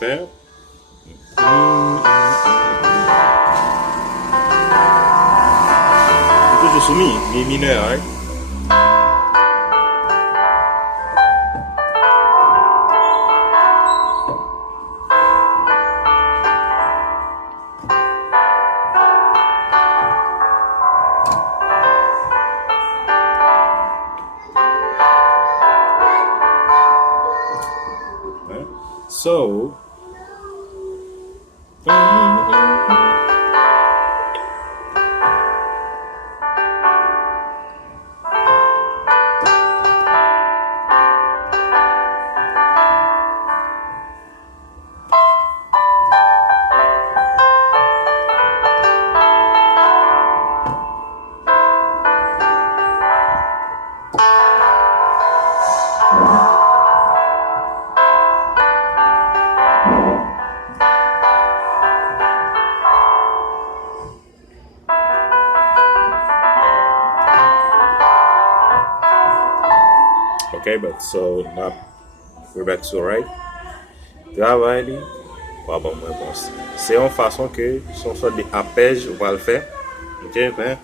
faire. Plutôt je soumis, mi mineur, right? Right? So, okay, but so now we're back to right. Travail li, pas bonne réponse. C'est une façon que son sorte de arpège on va le faire. Ok, ben.